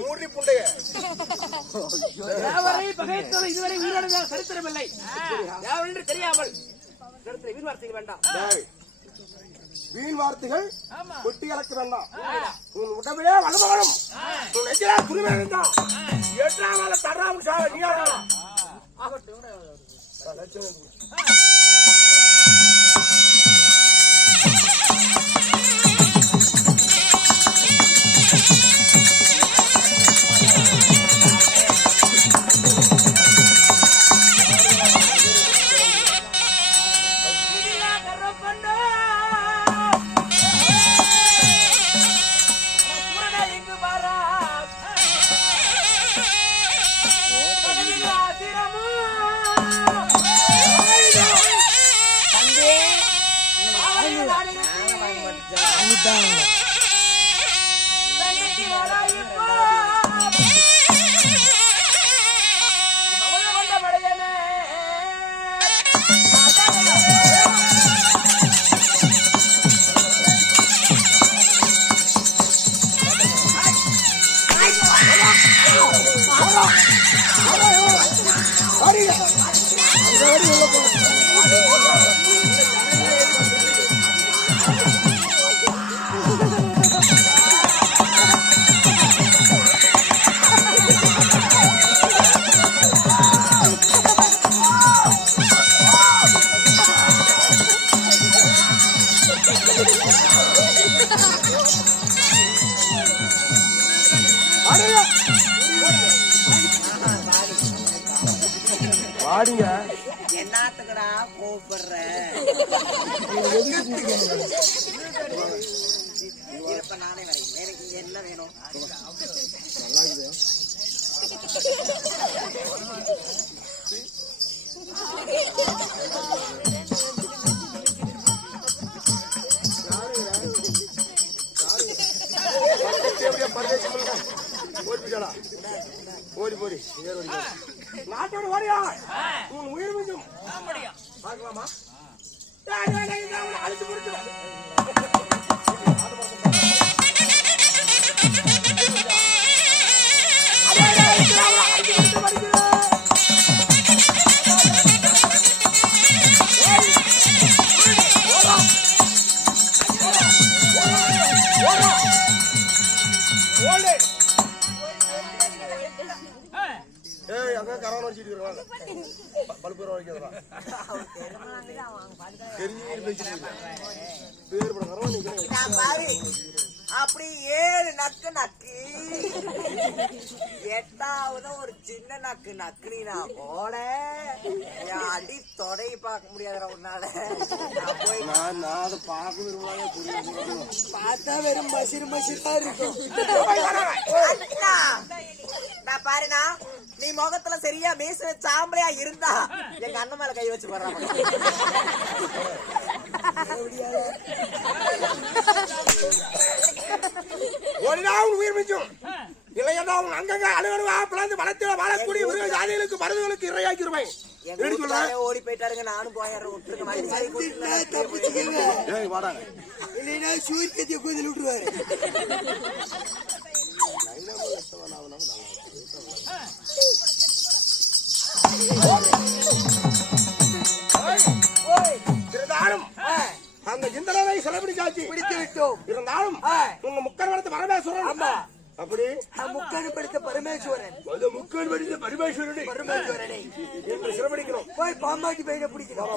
மூடி புண்டைய பகைத்தோடு இதுவரை உயிரிழந்தால் சரித்திரமில்லை. என்று தெரியாமல் வீண் வார்த்தைகள் வேண்டாம். வீண் வார்த்தைகள் கொட்டி கலக்க வேண்டாம். உன் உடம்பிலே வலுவகணும், உன் நெஞ்சிலே துணிவே வேண்டாம். எட்டாவது தராமல் சாக நீ ஆகலாம். வாடிங்க என்னத்துக்குடா கூப்பிடுற? இருப்ப நானே வரேன். எனக்கு என்ன வேணும்? ஓடி போடி நாட்டோடு ஓடியா உன் உயிர் மிஞ்சும் பார்க்கலாமா? அழிச்சு முடிச்சு அப்படி 7 நக்கு நக்கு 8வது ஒரு சின்ன நக்கு நக்குனா போல அடி தொடை பார்க்க முடியாத உன்னால. பார்த்தா வெறும் மசிறு மசிறா இருக்கும். நான் பாருனா நீ முகத்துல சரியா மீச சாம்பலையா இருந்தா எங்க அண்ணன் மேல கை வச்சு போடுறாங்க. உயிர் மிஞ்சும் இல்லையா அங்கங்க அலுவலா பிளந்து வளர்த்து வாழக்கூடிய மிருக ஜாதிகளுக்கு மருந்துகளுக்கு இரையாக்கிருவேன். ஓடி போயிட்டாருங்க, நானும் போயிடுறேன். சூரியத்தை கோயில் விட்டுருவாரு. இருந்தாலும் அந்த இந்திரனை சிலபிடிச்சாச்சு பிடித்து விட்டோம். இருந்தாலும் உங்க முக்கன் வளர்த்த பரமேஸ்வரன் அப்படி முக்கன் படித்த பரமேஸ்வரன் முக்கன் படித்த பரமேஸ்வரனை பரமேஸ்வரனை சிலபிடிக்கிறோம். போய் பாம்பாட்டி பையனை பிடிக்கிறோம்.